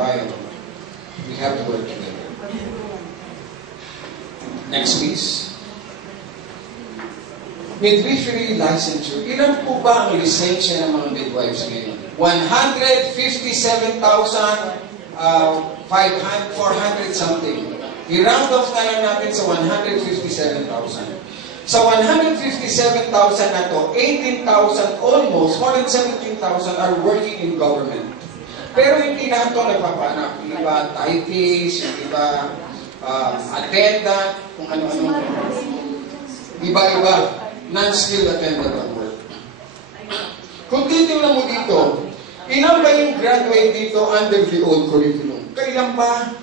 bayan. We have to work together. Next, please. Midwifery licensure. Ilan po ba ang lisensya ng mga midwives ngayon? 157,400 something. I-round off na lang natin sa 157,000. Sa 157,000 na to, 18,000 almost, more than 17,000 are working in government. Pero hindi lahat ito nagpapanak. Yung iba, typist, yung iba, attendant, kung ano-ano. Iba-iba, non-skilled attendant at work. Kung titingnan mo dito, ilan ba yung graduate dito under the old curriculum? Kailan ba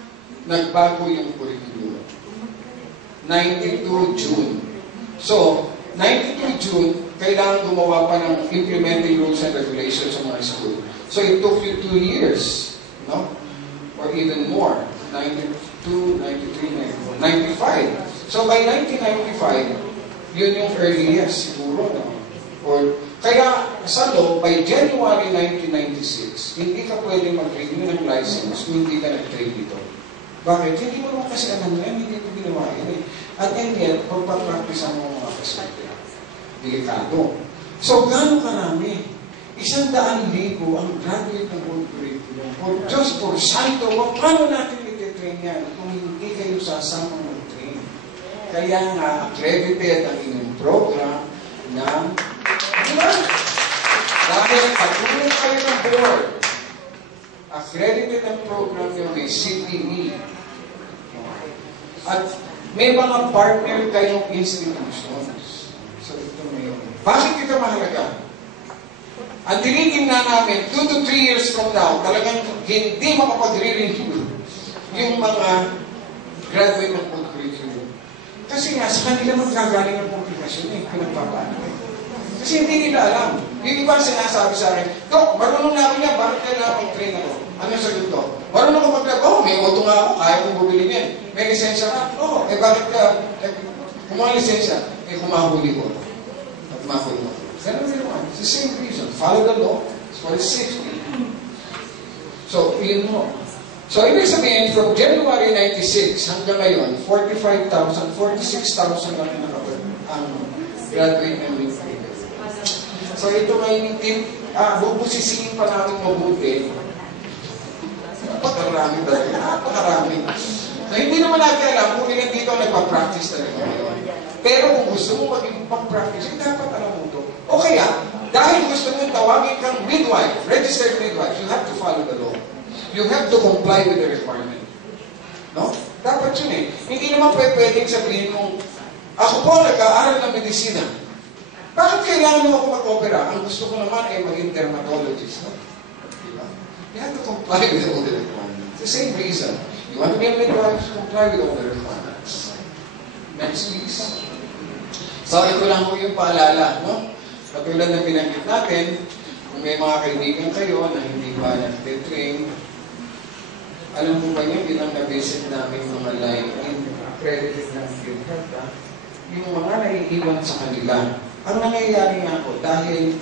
nagbago yung curriculum? 92 June. So, 92 June, kailangan gumawa pa ng implementing rules and regulations sa mga school. So, it took you 2 years, no? Or even more. 92, 93, 94, 95. So, by 1995, yun yung early years siguro, no? Or, kaya sa law, by January 1996, hindi ka pwedeng mag-renew ng license kung hindi ka nag-train dito. Bakit? Hindi mo naman kasi alam yan, hindi ito ginawa yan eh. At yet, pagpapractice ang mga facility. Delikado. So, gano'ng karami? 100,000 ang graduate ng old curriculum. For just for santo, paano natin ititrain yan kung hindi kayo sasama mag-train? Kaya nga, accredited ang inyong program ng dahil patuloy kayo ng board. Accredited ang program nyo may CPE. At may mga partner kayong institutions. So ito ngayon. Bakit ito mahalaga? Ang tinigin na namin, 2 to 3 years from now, talagang hindi makapag-re-renew yung mga graduate ng old curriculum. Kasi nga, sa kanila magkagaling ang komplikasyon eh, pinagpapaano eh. Kasi hindi nila alam. Yung iba sinasabi sa akin, Dok, marunong na ako niya, bakit kailangan mag-train ako? Ano sagot ko? Marunong ako mag-train? Oh, may auto nga ako, kaya kong bumili niyan. May lisensya ka? Oo, bakit ka? Kung mga lisensya, kumahuli ko. At mahuli ko. Ganun din naman. It's the same reason. Follow the law. It's for safety. So, yun mo. So, ibig sabihin, from January 96 hanggang ngayon, 45,000, 46,000 lang ang graduate ng midwifery. So, ito ngayon, bubusisiin pa namin mabuti. Napakarami talaga. Napakarami. So, hindi naman natin alam kung ilan dito nagpa-practice talaga ngayon. Pero kung gusto mo maging pang-practice, dapat alam mo ito. O kaya, dahil gusto mo tawagin kang midwife, registered midwife, you have to follow the law. You have to comply with the requirement. No? Dapat yun eh. Hindi naman pwedeng sabihin mong, ako po nag-aaral ng medisina. Bakit kailangan mo ako mag-opera? Ang gusto ko naman ay maging dermatologist. No? Diba? You have to comply with all the requirements. The same reason. You want to be a midwife, comply with all the requirements. Next, please. So, ito lang po yung paalala. No? Katulad na pinanggit natin, kung may mga kaibigan kayo na hindi pa nag-train, alam mo ba niyo, bilang na-visit namin mga line-in accredited ng PhilHealth, yung mga naiiwan sa kanila. Ang nangyayari nga po, dahil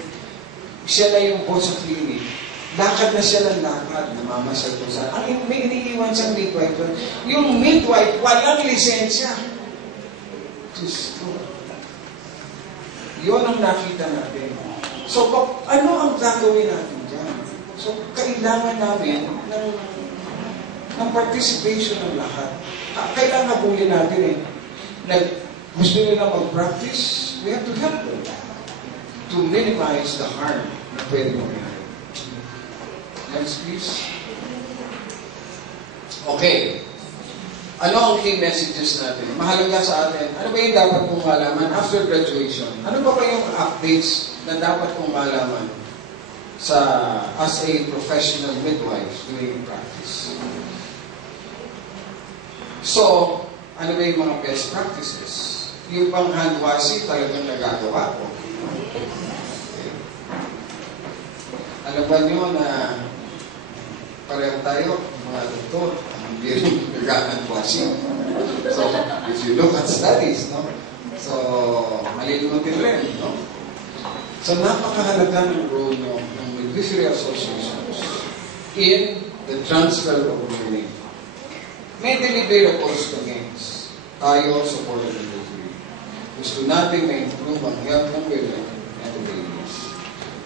siya na yung boss sa clinic, lakad na siya ng lakad, namamasal ko sa... Ang may iniiwan sa midwife, yung midwife, walang lisensya. Diyos ko. Yun ang nakita natin. So, ano ang gagawin natin dyan? So, kailangan namin ng participation ng lahat. Kailangan habulin natin eh. Gusto nila mag-practice, we have to help them to minimize the harm na pwede mangyari. Next, please. Okay. Ano ang key messages natin? Mahalaga sa atin. Ano ba yung dapat kong malaman after graduation? Ano ba yung updates na dapat kong malaman as a professional midwife during practice? So, ano ba yung mga best practices? Yung pang hand washing talagang nagagawa ko. Okay. Alam ba nyo na pareho tayo, mga doktor, hindi rin nag-hand washing. So, if you look at studies, no? So, malilimutin rin, no? So, napakahalaga ng role ng midwifery associations in the transfer of learning. May deliverables kami. Tayo, supported and delivery. Gusto natin na-improve ang health ng women and the babies.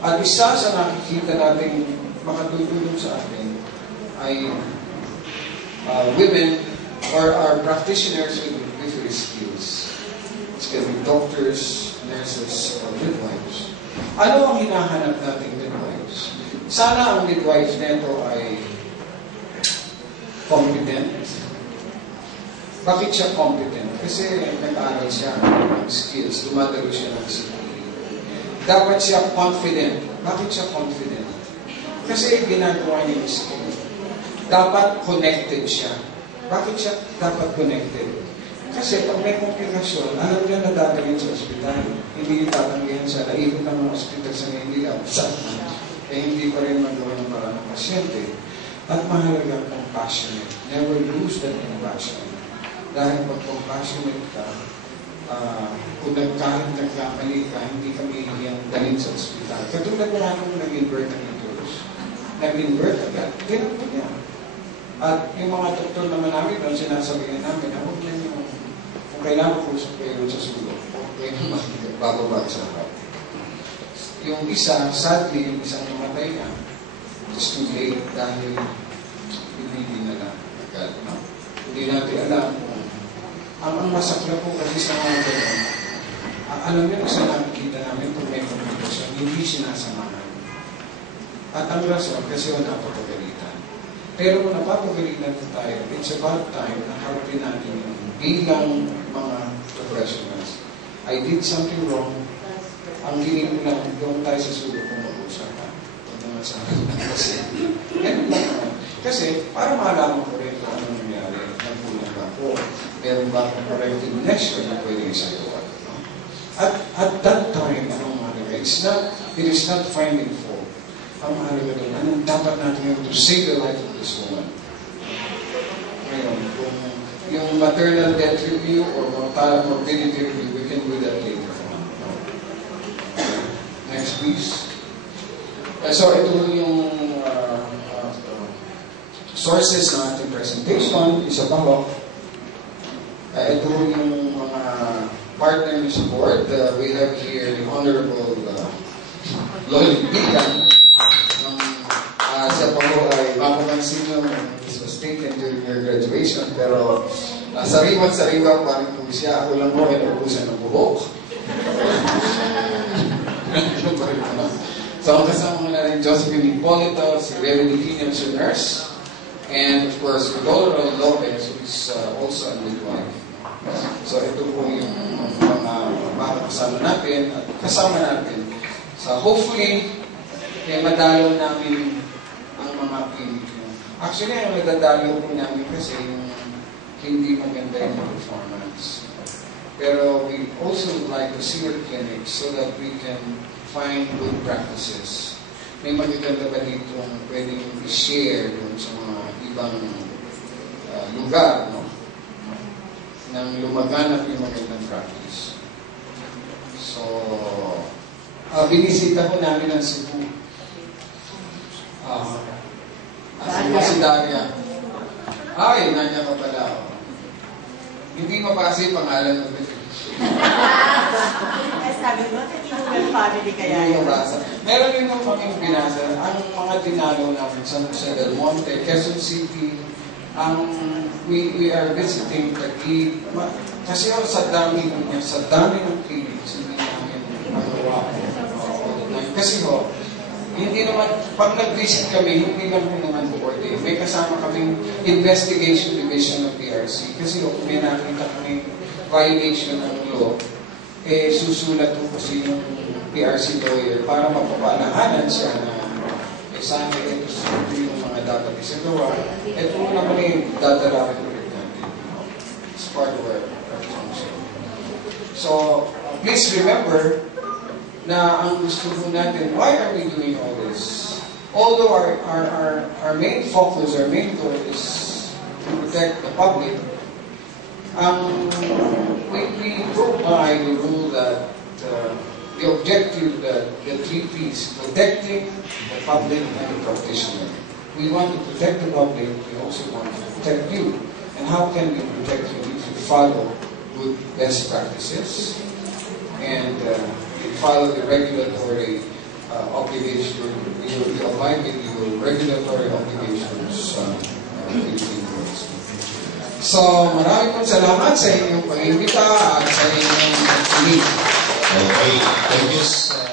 At isa sa nakikita natin makatutulong sa atin ay women or our practitioners with midwifery skills. It's going to be doctors, nurses, or midwives. Ano ang hinahanap nating midwives? Sana ang midwives nito ay competent. Bakit siya competent? Kasi nag-aaral siya ng skills, dumadalo siya ng skills. Dapat siya confident. Bakit siya confident? Kasi ginagawa niya yung skill. Dapat connected siya. Bakit siya dapat connected? Kasi pag may komplikasyon, alam niya na dadalhin sa ospital. Hindi yung tatanggihan siya. Naibot ng mga ospital sa Maynila. Hindi pa rin magawa ng parang ng pasyente. At mahalaga compassionate. Never lose that compassion. Dahil pag compassionate ka, kung kahit nagkamali ka, hindi ka mahihiyang dalhin sa ospital. Katulad na nung nag-invert ang uterus. Nag-invert agad, ganun po niya. At yung mga doktor naman namin doon, sinasabihin namin, huwag niya yung, kung kailangan po kayo sa sulok, okay naman, bababa sa harap. Yung isa, sadly, yung isang namatay na, it's too late dahil hindi na lang agad. No? Hindi natin alam kung ang masakla po kasi sa mga ganun, alam niyo sa nakikita namin kung may komplikasyon, hindi sinasamahan. At ang rason, kasi wala napapagalitan. Pero kung napapagalitan po tayo, it's about time na harapin natin yung bilang mga professionals. I did something wrong. Ang ginig ko lang, doon tayo sa sulok kung mag-usapan. Huwag naman sa akin na kasi. Ganun lang naman. Kasi, para malaman ko rin kung ano nangyari, nagpulang ba ako. Meron ba akong corrective measure na pwede isagawa? No? At that time, anong mahalaga? It is not finding fault. Ang mahalaga doon, anong dapat natin yung to save the life of this woman? Ngayon, kung yung maternal death review or morbidity review, we can do that later on. No? Next, please. So, ito yung sources ng ating presentation. Isa pa ho. Ito yung mga partner sa board. We have here the Honorable Lloyd Bigan. Siya pa ho ay mapapansin nyo, this was taken during your graduation, pero sariwat-sariwa pa rin po siya. Ako lang mo ay nabusan ng buhok. So, ang kasama na rin Josephine Hippolito, si Reverend Kinian Nurse, and of course, Rodolfo Lopez, who is also a midwife. So, ito po yung mga kasama natin at kasama natin. So, hopefully, madalo namin ang mga clinic. Actually, ang nadadalo po namin kasi yung hindi maganda yung performance. Pero we also would like to see your clinic so that we can find good practices. May magaganda ba dito ang pwedeng i-share dun sa mga ibang lugar, no? Nang lumaganap yung magandang practice. So, binisita ko namin ang Cebu. Si Daria. Ay, nanya ka pala. Hindi mapasa yung pangalan mo. Sabi mo, Kinugan family kaya yun. Meron din yung mga binasa. Ang mga dinalo namin sa Del Monte, Quezon City, we are visiting Taguig. Kasi sa dami ng clinics, hindi namin magawa. Kasi hindi naman, pag nag-visit kami, hindi lang po naman coordinate. May kasama kaming investigation division ng PRC. Kasi kung may nakita kami violation ng law, susulat po kasi yung PRC lawyer para mapapalahanan siya na sana ito yung mga dapat isagawa. Ito naman yung dadala rin ulit natin. It's part of our function. So, please remember na ang gusto po natin, why are we doing all this? Although our main focus, our main goal is to protect the public, we go by the rule that the objective that the three P's, protecting the public and the practitioner. we want to protect the public, we also want to protect you. And how can we protect you if you follow good best practices and you follow the regulatory obligation, you abide with your regulatory obligations Philippine courts. So, maraming pong salamat sa inyong pag-imbita at sa inyong pag-inig. Okay, thank you.